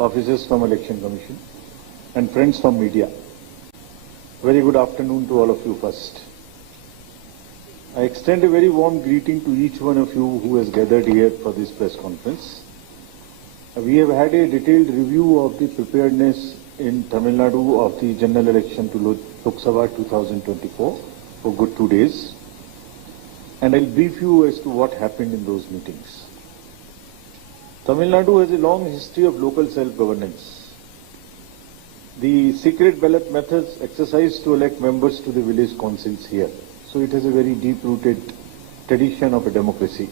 officers from Election Commission, and friends from media. Very good afternoon to all of you first. I extend a very warm greeting to each one of you who has gathered here for this press conference. We have had a detailed review of the preparedness in Tamil Nadu of the general election to Lok Sabha 2024 for good 2 days, and I'll brief you as to what happened in those meetings. Tamil Nadu has a long history of local self-governance. The secret ballot methods exercised to elect members to the village councils here. So it has a very deep-rooted tradition of a democracy.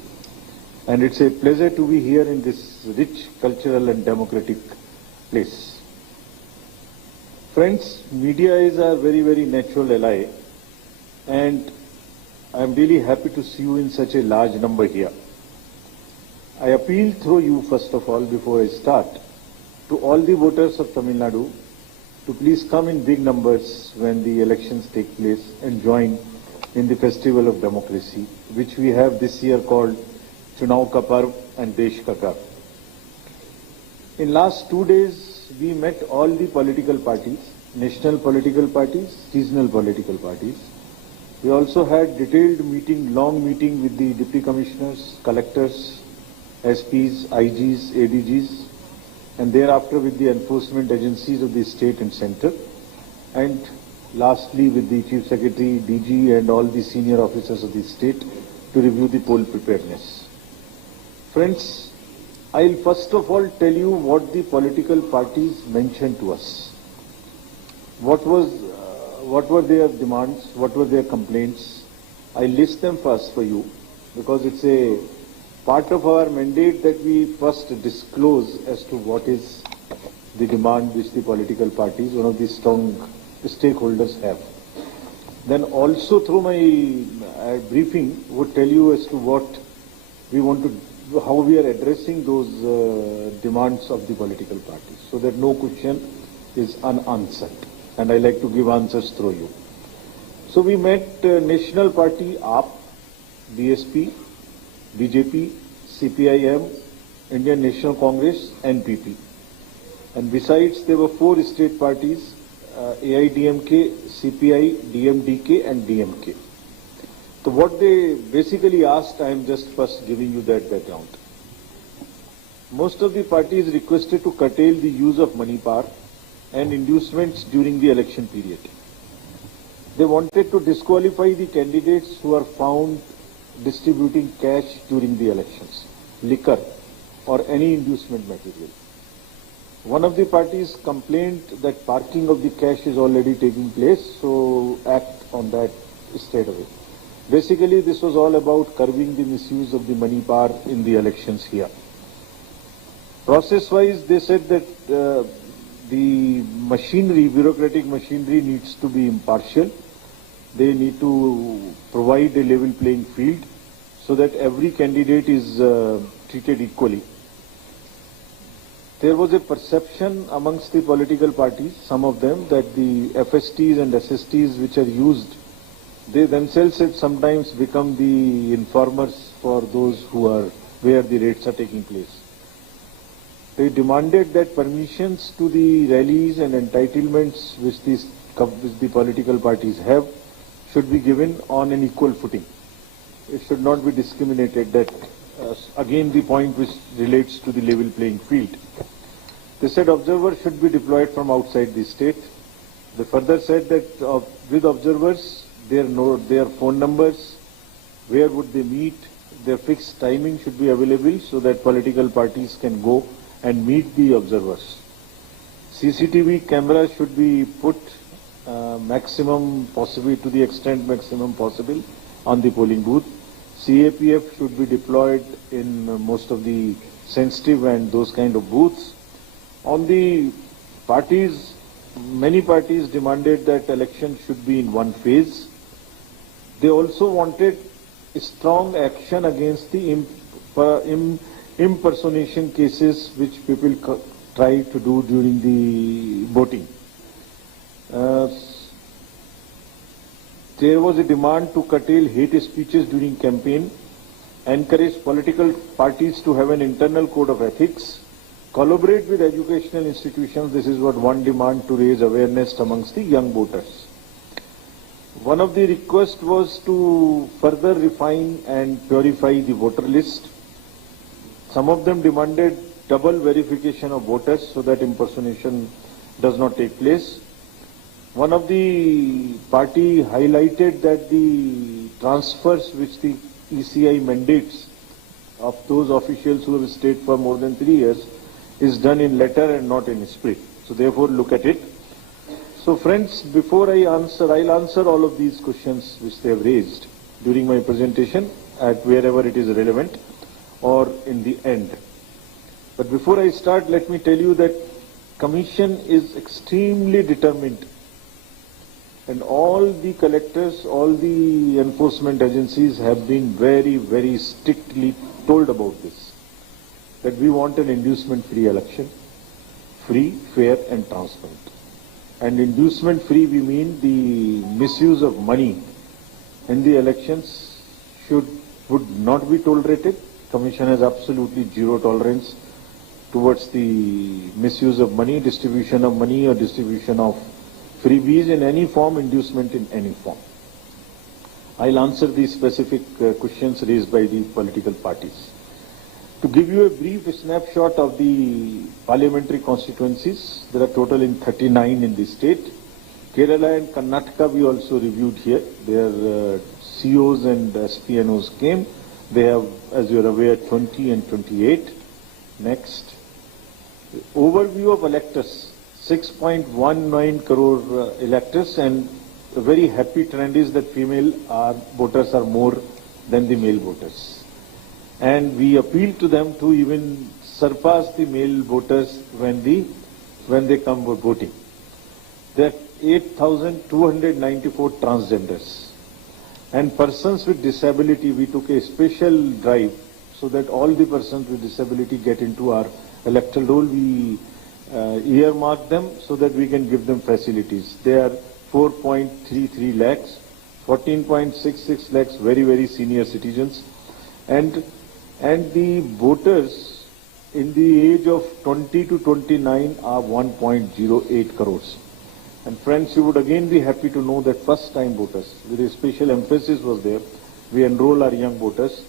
And it's a pleasure to be here in this rich cultural and democratic place. Friends, media is our very, very natural ally, and I'm really happy to see you in such a large number here. I appeal through you, first of all, before I start, to all the voters of Tamil Nadu to please come in big numbers when the elections take place and join in the festival of democracy, which we have this year called Chunav Ka Parv and Desh Ka Garv. In last 2 days, we met all the political parties, national political parties, regional political parties. We also had detailed meeting, long meeting with the deputy commissioners, collectors, SPs, IGs, ADGs, and thereafter with the enforcement agencies of the state and center, and lastly with the Chief Secretary, DG, and all the senior officers of the state to review the poll preparedness. Friends, I'll first of all tell you what the political parties mentioned to us. What were their demands, what were their complaints. I list them first for you because it's a part of our mandate that we first disclose as to what is the demand which the political parties, one of the strong stakeholders have. Then also through my briefing would tell you as to what we want to, how we are addressing those demands of the political parties, so that no question is unanswered. And I like to give answers through you. So we met National Party AAP, BSP, BJP, CPIM, Indian National Congress, NPP. And besides, there were 4 state parties, AIDMK, CPI, DMDK, and DMK. So what they basically asked, I am just first giving you that background. Most of the parties requested to curtail the use of money power and inducements during the election period. They wanted to disqualify the candidates who are found distributing cash during the elections, liquor, or any inducement material. One of the parties complained that parking of the cash is already taking place, so act on that straight away. Basically, this was all about curbing the misuse of the money power in the elections here. Process-wise, they said that the machinery, bureaucratic machinery, needs to be impartial. They need to provide a level playing field so that every candidate is treated equally. There was a perception amongst the political parties, some of them, that the FSTs and SSTs which are used, they themselves have sometimes become the informers for those who are where the raids are taking place. They demanded that permissions to the rallies and entitlements which the political parties have should be given on an equal footing. It should not be discriminated. That again the point which relates to the level playing field. They said observers should be deployed from outside the state. They further said that with observers, their phone numbers, where would they meet, their fixed timing should be available so that political parties can go and meet the observers. CCTV cameras should be put maximum possible, to the extent maximum possible, on the polling booth. CAPF should be deployed in most of the sensitive and those kind of booths. On the parties, many parties demanded that elections should be in one phase. They also wanted strong action against the impersonation cases which people try to do during the voting. There was a demand to curtail hate speeches during campaign, encourage political parties to have an internal code of ethics, Collaborate with educational institutions. This is what one demand, to raise awareness amongst the young voters. One of the requests was to further refine and purify the voter list. Some of them demanded double verification of voters so that impersonation does not take place. One of the party highlighted that the transfers which the ECI mandates of those officials who have stayed for more than 3 years is done in letter and not in spirit. So therefore look at it. So friends, before I answer, I'll answer all of these questions which they have raised during my presentation at wherever it is relevant or in the end. But before I start, let me tell you that Commission is extremely determined, and all the collectors, all the enforcement agencies have been very, very strictly told about this, that we want an inducement-free election, free, fair and transparent. And inducement-free, we mean the misuse of money in the elections would not be tolerated. Commission has absolutely zero tolerance towards the misuse of money, distribution of money or distribution of freebies in any form, inducement in any form. I'll answer these specific questions raised by the political parties. To give you a brief snapshot of the parliamentary constituencies, there are total in 39 in the state. Kerala and Karnataka we also reviewed here. Their COs and SPNOs came. They have, as you are aware, 20 and 28. Next. Overview of electors. 6.19 crore electors, and a very happy trend is that female voters are more than the male voters. And we appeal to them to even surpass the male voters when they come for voting. There are 8,294 transgenders. And persons with disability, we took a special drive so that all the persons with disability get into our electoral roll. We earmark them so that we can give them facilities. They are 4.33 lakhs, 14.66 lakhs very, very senior citizens, and the voters in the age of 20 to 29 are 1.08 crores. And friends, you would again be happy to know that first-time voters, with a special emphasis was there, we enroll our young voters.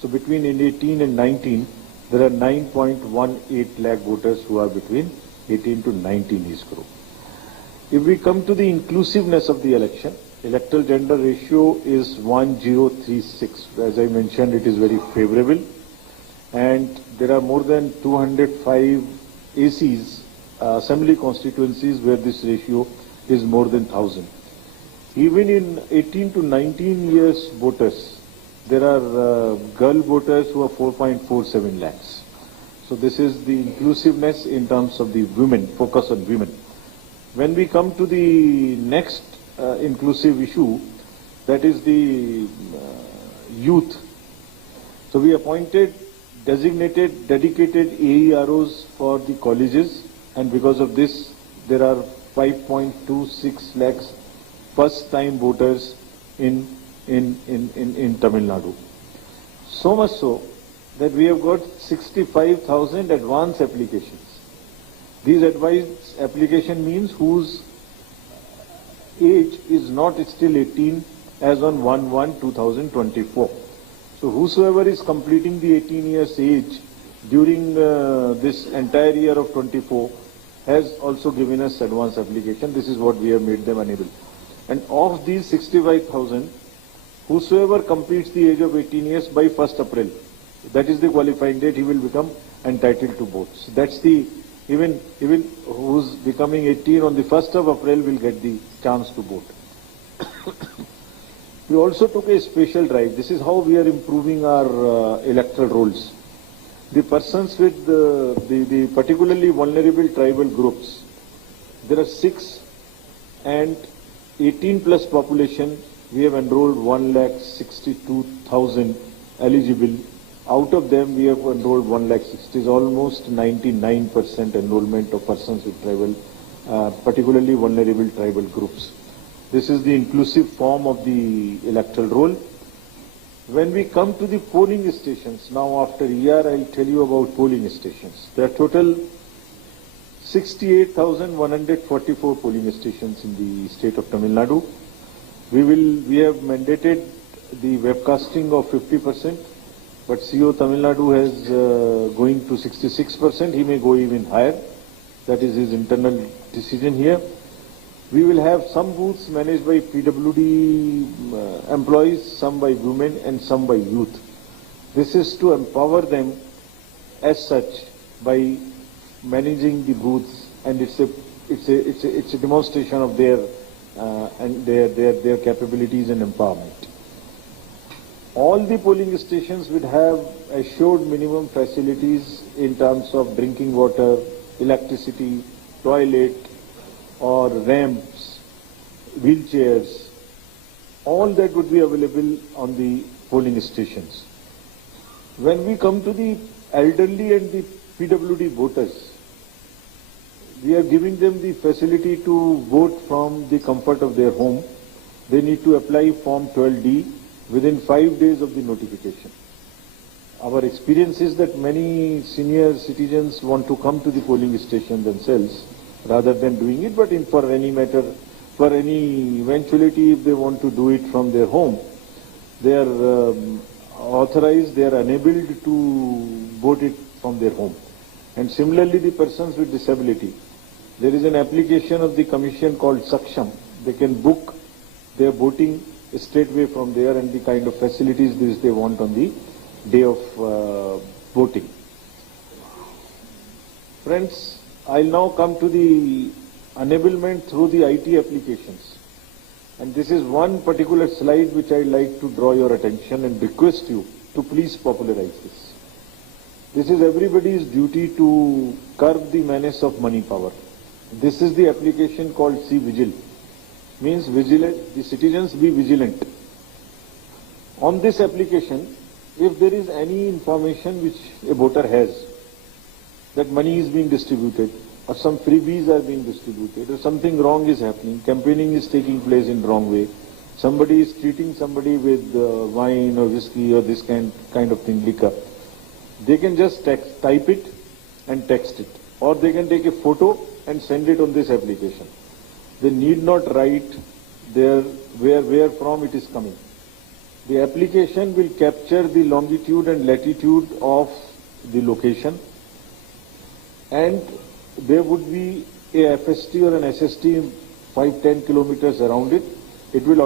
So between 18 and 19, there are 9.18 lakh voters who are between 18 to 19 age group. If we come to the inclusiveness of the election, electoral gender ratio is 1036. As I mentioned, it is very favorable. And there are more than 205 ACs, assembly constituencies, where this ratio is more than 1,000. Even in 18 to 19 years voters, there are girl voters who are 4.47 lakhs. So this is the inclusiveness in terms of the women, focus on women. When we come to the next inclusive issue, that is the youth. So we appointed designated, dedicated AEROs for the colleges, and because of this, there are 5.26 lakhs first-time voters in Tamil Nadu. So much so that we have got 65,000 advance applications. These advance application means whose age is not still 18 as on 1/1/2024. So whosoever is completing the 18 years age during this entire year of 24 has also given us advance application. This is what we have made them enable. And of these 65,000, whosoever completes the age of 18 years by 1st April, that is the qualifying date, he will become entitled to vote. So that's the, even who's becoming 18 on the 1st of April will get the chance to vote. We also took a special drive. This is how we are improving our electoral rolls. The persons with the particularly vulnerable tribal groups, there are 6, and 18 plus population, we have enrolled 1,62,000 eligible. Out of them, we have enrolled 1,60,000, almost 99% enrollment of persons with tribal, particularly vulnerable tribal groups. This is the inclusive form of the electoral roll. When we come to the polling stations, now after a year I'll tell you about polling stations. There are total 68,144 polling stations in the state of Tamil Nadu. We have mandated the webcasting of 50%, but CO Tamil Nadu has going to 66%. He may go even higher. That is his internal decision here. We will have some booths managed by PWD employees, some by women and some by youth. This is to empower them as such by managing the booths, and it's a demonstration of their capabilities and empowerment. All the polling stations would have assured minimum facilities in terms of drinking water, electricity, toilet, or ramps, wheelchairs. All that would be available on the polling stations. When we come to the elderly and the PWD voters, we are giving them the facility to vote from the comfort of their home. They need to apply Form 12D within 5 days of the notification. Our experience is that many senior citizens want to come to the polling station themselves rather than doing it, but for any matter, for any eventuality, if they want to do it from their home, they are authorized, they are enabled to vote it from their home. And similarly, the persons with disability, there is an application of the commission called Saksham. They can book their voting straightway from there and the kind of facilities they want on the day of voting. Friends, I'll now come to the enablement through the IT applications. And this is one particular slide which I'd like to draw your attention and request you to please popularize this. This is everybody's duty to curb the menace of money power. This is the application called C Vigil. Means vigilant, the citizens be vigilant. On this application, if there is any information which a voter has, that money is being distributed, or some freebies are being distributed, or something wrong is happening, campaigning is taking place in wrong way, somebody is treating somebody with wine or whiskey or this kind of thing, liquor, they can just type it and text it, or they can take a photo and send it on this application. They need not write there where from it is coming. The application will capture the longitude and latitude of the location, and there would be a FST or an SST 5-10 kilometers around it. It will